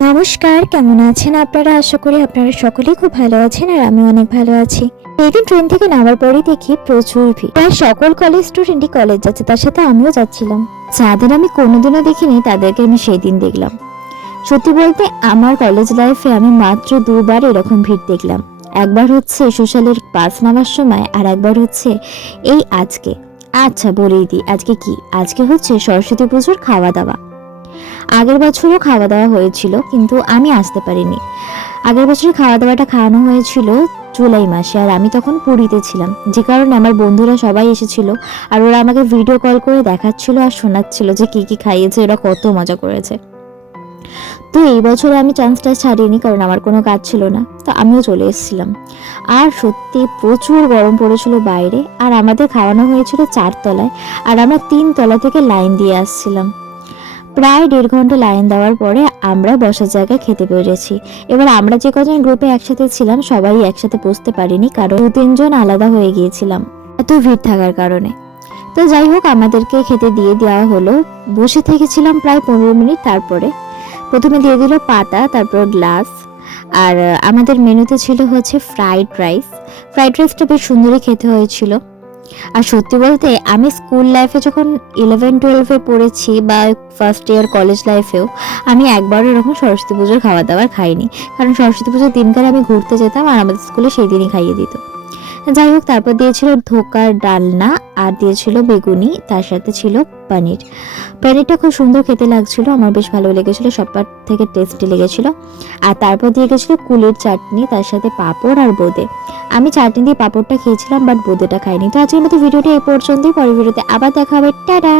নমস্কার, কেমন আছেন আপনারা? আশা করি আপনারা সকলেই খুব ভালো আছেন আর আমি অনেক ভালো আছি। এদিন ট্রেন থেকে নামার পরেই দেখি প্রচুর ভিড়। প্রায় সকল কলেজ স্টুডেন্টই কলেজ যাচ্ছে, তার সাথে আমিও যাচ্ছিলাম। যাদের আমি কোনোদিনও দেখিনি তাদেরকে আমি সেই দিন দেখলাম। সত্যি বলতে আমার কলেজ লাইফে আমি মাত্র দুবার এরকম ভিড় দেখলাম। একবার হচ্ছে সোশ্যালের বাস নামার সময়, আর একবার হচ্ছে এই আজকে। আচ্ছা বলেই দিই আজকে কি, আজকে হচ্ছে সরস্বতী পুজোর খাওয়া দাওয়া। আগের বছরও খাওয়া দাওয়া হয়েছিল কিন্তু আমি আসতে পারিনি। আগের বছর খাওয়া দাওয়াটা খাওয়ানো হয়েছিল জুলাই মাসে, আর আমি তখন পুরীতে ছিলাম, যে কারণে আমার বন্ধুরা সবাই এসেছিল আর ওরা আমাকে ভিডিও কল করে দেখাচ্ছিল আর শোনাচ্ছিল যে কি কি খাইয়েছে, ওরা কত মজা করেছে। তো এই বছর আমি চান্সটা ছাড়িনি, কারণ আমার কোনো কাজ ছিল না, তো আমিও চলে এসেছিলাম। আর সত্যি প্রচুর গরম পড়েছিল বাইরে, আর আমাদের খাওয়ানো হয়েছিল 4 তলায়, আর আমরা 3 তলা থেকে লাইন দিয়ে আসছিলাম। প্রায় 1.5 ঘন্টা লাইন দেওয়ার পরে আমরা বসার জায়গায় খেতে পেরেছি। এবার আমরা যে কজন গ্রুপে একসাথে ছিলাম সবাই একসাথে বসতে পারিনি, কারণ 2-3 জন আলাদা হয়ে গিয়েছিলাম এত ভিড় থাকার কারণে। তো যাই হোক, আমাদেরকে খেতে দিয়ে দেওয়া হলো। বসে থেকেছিলাম প্রায় 15 মিনিট। তারপরে প্রথমে দিয়ে দিল পাতা, তারপর গ্লাস। আর আমাদের মেনুতে ছিল হচ্ছে ফ্রাইড রাইস। ফ্রাইড রাইসটা বেশ সুন্দরই খেতে হয়েছিল। আর সত্যি বলতে আমি স্কুল লাইফে যখন 11-12-এ পড়েছি বা ফার্স্ট ইয়ার কলেজ লাইফেও আমি একবারও এরকম সরস্বতী পুজোর খাওয়া দাওয়ার খাইনি, কারণ সরস্বতী পুজোর দিনকার আমি ঘুরতে যেতাম আর আমাদের স্কুলে সেই দিনই খাইয়ে দিত। যাই হোক, তারপর দিয়েছিল ধোকার ডালনা, আর দিয়েছিল বেগুনি, তার সাথে ছিল পনির। পনিরটা খুব সুন্দর খেতে লাগছিল, আমার বেশ ভালো লেগেছিলো, সবার থেকে টেস্টি লেগেছিল। আর তারপর দিয়ে গেছিলো কুলের চাটনি, তার সাথে পাঁপড় আর বোঁদে। আমি চাটনি দিয়ে পাঁপড়টা খেয়েছিলাম, বাট বোঁদেটা খাইনি। তো আজকের মতো ভিডিওটি এই পর্যন্তই। পরের ভিডিওতে আবার দেখা হবে। টাটা।